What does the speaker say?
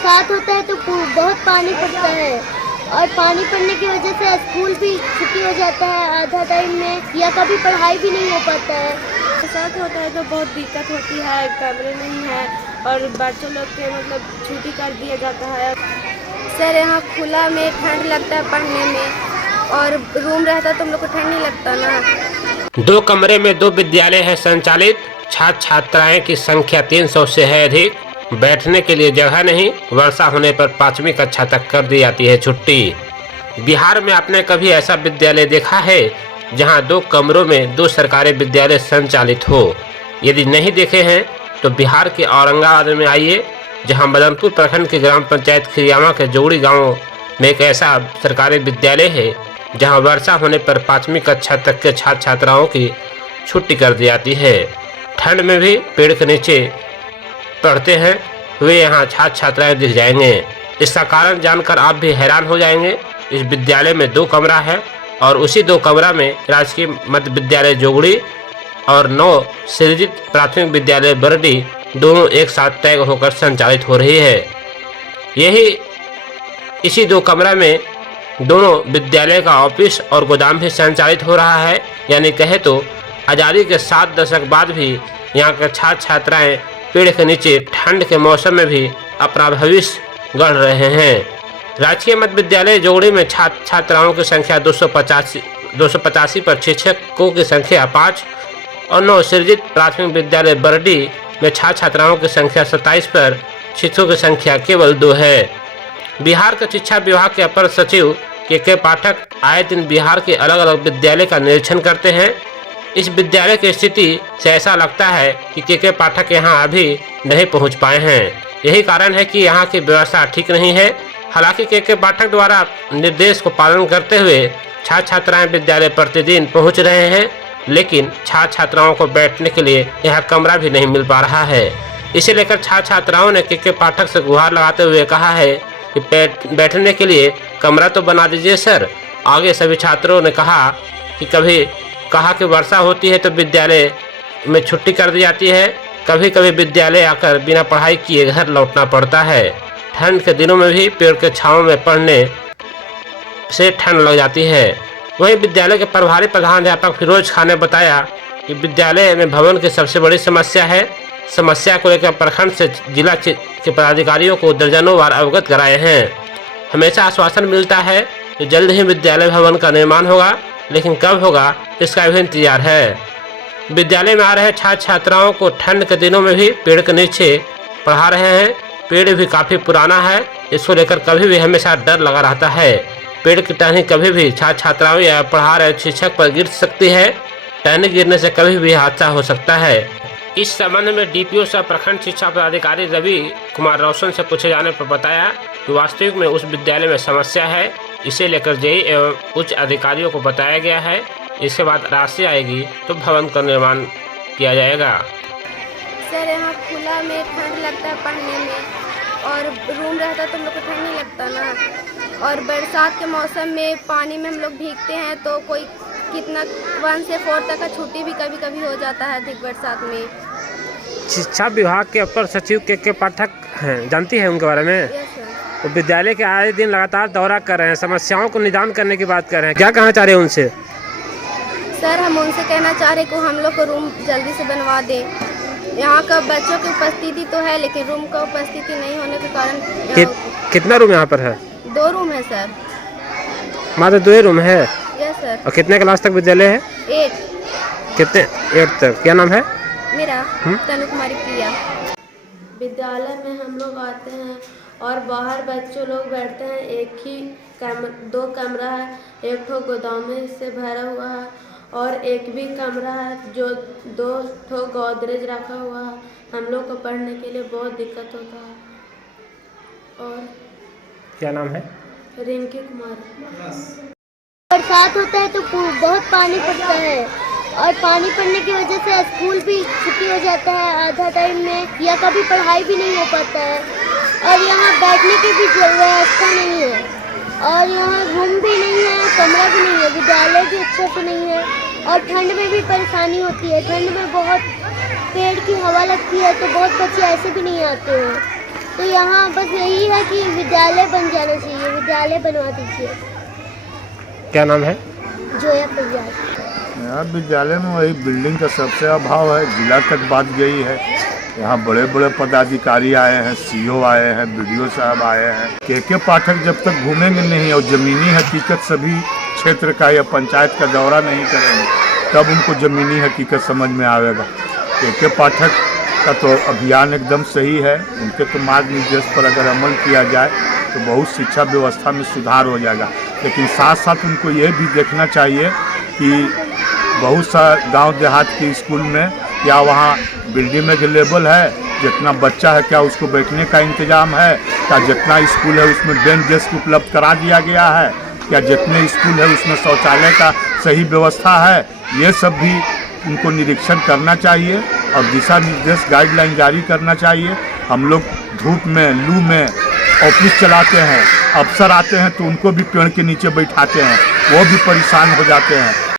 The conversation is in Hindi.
बरसात होता है तो बहुत पानी पड़ता है और पानी पड़ने की वजह से स्कूल भी छुट्टी हो जाता है आधा टाइम में, या कभी पढ़ाई भी नहीं हो पाता है। बरसात होता है तो बहुत दिक्कत होती है, कमरे नहीं है और बच्चों लोग के मतलब छुट्टी कर दिया जाता है। सर यहाँ खुला में ठंड लगता है पढ़ने में, और रूम रहता तो हम लोग को ठंड नहीं लगता ना। 2 कमरे में 2 विद्यालय है संचालित। छात्र छात्राएं की संख्या 300 से है अधिक। बैठने के लिए जगह नहीं। वर्षा होने पर 5वीं कक्षा तक कर दी जाती है छुट्टी। बिहार में आपने कभी ऐसा विद्यालय देखा है जहां 2 कमरों में 2 सरकारी विद्यालय संचालित हो? यदि नहीं देखे हैं तो बिहार के औरंगाबाद में आइए, जहां मदनपुर प्रखंड के ग्राम पंचायत खिरियामा के जोड़ी गांव में एक ऐसा सरकारी विद्यालय है जहां वर्षा होने पर 5वीं कक्षा तक के छात्र छात्राओं की छुट्टी कर दी जाती है। ठंड में भी पेड़ के नीचे पढ़ते हैं वे यहाँ छात्र छात्राएं दिख जाएंगे। इसका कारण जानकर आप भी हैरान हो जाएंगे। इस विद्यालय में 2 कमरा है और उसी 2 कमरा में राजकीय मध्य विद्यालय जोगड़ी और 9 सृजित प्राथमिक विद्यालय बरडी दोनों एक साथ तय होकर संचालित हो रही है। इसी 2 कमरा में दोनों विद्यालय का ऑफिस और गोदाम भी संचालित हो रहा है। यानी कहे तो आज़ादी के 7 दशक बाद भी यहाँ के छात्र छात्राएं पेड़ के नीचे ठंड के मौसम में भी अपना भविष्य गढ़ रहे हैं। राजकीय मध्य विद्यालय जोगड़ी में छात्र छात्राओं की संख्या 285 पर शिक्षकों की संख्या 5 और 9 सृजित प्राथमिक विद्यालय बरडी में छात्र छात्राओं की संख्या 27 पर शिक्षकों की संख्या केवल 2 है। बिहार के शिक्षा विभाग के अपर सचिव के पाठक आए दिन बिहार के अलग अलग विद्यालय का निरीक्षण करते हैं। इस विद्यालय की स्थिति से ऐसा लगता है कि के पाठक यहाँ अभी नहीं पहुँच पाए हैं। यही कारण है कि यहाँ की व्यवस्था ठीक नहीं है। हालांकि के पाठक द्वारा निर्देश को पालन करते हुए छात्र छात्राएं विद्यालय प्रतिदिन पहुँच रहे हैं, लेकिन छात्र छात्राओं को बैठने के लिए यहाँ कमरा भी नहीं मिल पा रहा है। इसे लेकर छात्र छात्राओं ने के पाठक से गुहार लगाते हुए कहा है कि बैठने के लिए कमरा तो बना दीजिए सर। आगे सभी छात्रों ने कहा कि वर्षा होती है तो विद्यालय में छुट्टी कर दी जाती है। कभी कभी विद्यालय आकर बिना पढ़ाई किए घर लौटना पड़ता है। ठंड के दिनों में भी पेड़ के छांव में पढ़ने से ठंड लग जाती है। वहीं विद्यालय के प्रभारी प्रधानाध्यापक फिरोज खान ने बताया कि विद्यालय में भवन की सबसे बड़ी समस्या है। समस्या को लेकर प्रखंड से जिला के पदाधिकारियों को दर्जनों बार अवगत कराए हैं। हमेशा आश्वासन मिलता है कि जल्द ही विद्यालय भवन का निर्माण होगा, लेकिन कब होगा इसका भी इंतजार है। विद्यालय में आ रहे छात्र छात्राओं को ठंड के दिनों में भी पेड़ के नीचे पढ़ा रहे हैं। पेड़ भी काफ़ी पुराना है, इसको लेकर कभी भी हमेशा डर लगा रहता है। पेड़ की टहनी कभी भी छात्र छात्राओं या पढ़ा रहे शिक्षक पर गिर सकती है। टहनी गिरने से कभी भी हादसा हो सकता है। इस संबंध में डीपीओ सह प्रखंड शिक्षा पदाधिकारी रवि कुमार रोशन से पूछे जाने पर बताया कि वास्तविक में उस विद्यालय में समस्या है। इसे लेकर जेई एवं उच्च अधिकारियों को बताया गया है। इसके बाद राशि आएगी तो भवन का निर्माण किया जाएगा। सर यहाँ खुला में ठंड लगता है पढ़ने में, और रूम रहता तो हम लोग को ठंड नहीं लगता ना। और बरसात के मौसम में पानी में हम लोग भीगते हैं तो कोई कितना 1 से 4 तक का छुट्टी भी कभी कभी हो जाता है अधिक बरसात में। शिक्षा विभाग के अपर सचिव के पाठक हैं, जानती है उनके बारे में? Yes sir. तो विद्यालय के आए दिन लगातार दौरा कर रहे हैं, समस्याओं को निदान करने की बात कर रहे हैं। क्या कहना चाह रहे हैं उनसे? सर हम उनसे कहना चाह रहे हैं कि हम लोग को रूम जल्दी से बनवा दें। यहाँ का बच्चों की उपस्थिति तो है, लेकिन रूम का उपस्थिति नहीं होने के कारण कितना रूम यहाँ पर है? 2 रूम है सर। मात्र 2 रूम है? Yes sir. और कितने क्लास तक विद्यालय है? 8। कितने? 8 तक। क्या नाम है? मेरा तनु कुमारी प्रिया। विद्यालय में हम लोग आते हैं और बाहर बच्चों लोग बैठते हैं। एक ही 2 कमरा है, एक ठो गोदाम से भरा हुआ है और एक भी कमरा है जो 2 ठो गोदरेज रखा हुआ है। हम लोग को पढ़ने के लिए बहुत दिक्कत होता है। और क्या नाम है? रिंकी कुमार। बरसात होता है तो बहुत पानी पड़ता है और पानी पड़ने की वजह से स्कूल भी छुट्टी हो जाता है आधा टाइम में, या कभी पढ़ाई भी नहीं हो पाता है। और यहाँ बैठने की भी व्यवस्था नहीं है और यहाँ रूम भी नहीं है, कमरा भी नहीं है, विद्यालय भी अच्छे से नहीं है। और ठंड में भी परेशानी होती है। ठंड में बहुत पेड़ की हवा लगती है तो बहुत बच्चे ऐसे भी नहीं आते हैं। तो यहाँ बस यही है कि विद्यालय बन जाना चाहिए, विद्यालय बनवा दीजिए। क्या नाम है? जोया फैयाज। यहाँ विद्यालय में वही बिल्डिंग का सबसे अभाव है, जिला तक बात गई है। यहाँ बड़े बड़े पदाधिकारी आए हैं, सीओ आए हैं, बीडीओ साहब आए हैं। के पाठक जब तक घूमेंगे नहीं और ज़मीनी हकीकत सभी क्षेत्र का या पंचायत का दौरा नहीं करेंगे, तब उनको ज़मीनी हकीकत समझ में आवेगा। के पाठक का तो अभियान एकदम सही है, उनके तो मार्ग निर्देश पर अगर अमल किया जाए तो बहुत शिक्षा व्यवस्था में सुधार हो जाएगा। लेकिन साथ साथ उनको ये भी देखना चाहिए कि बहुत सा गांव देहात के स्कूल में क्या वहाँ बिल्डिंग अवेलेबल है, जितना बच्चा है क्या उसको बैठने का इंतजाम है, क्या जितना स्कूल है उसमें बेंच डेस्क उपलब्ध करा दिया गया है, क्या जितने स्कूल है उसमें शौचालय का सही व्यवस्था है, ये सब भी उनको निरीक्षण करना चाहिए और दिशा निर्देश गाइडलाइन जारी करना चाहिए। हम लोग धूप में लू में ऑफिस चलाते हैं, अफसर आते हैं तो उनको भी पेड़ के नीचे बैठाते हैं, वो भी परेशान हो जाते हैं।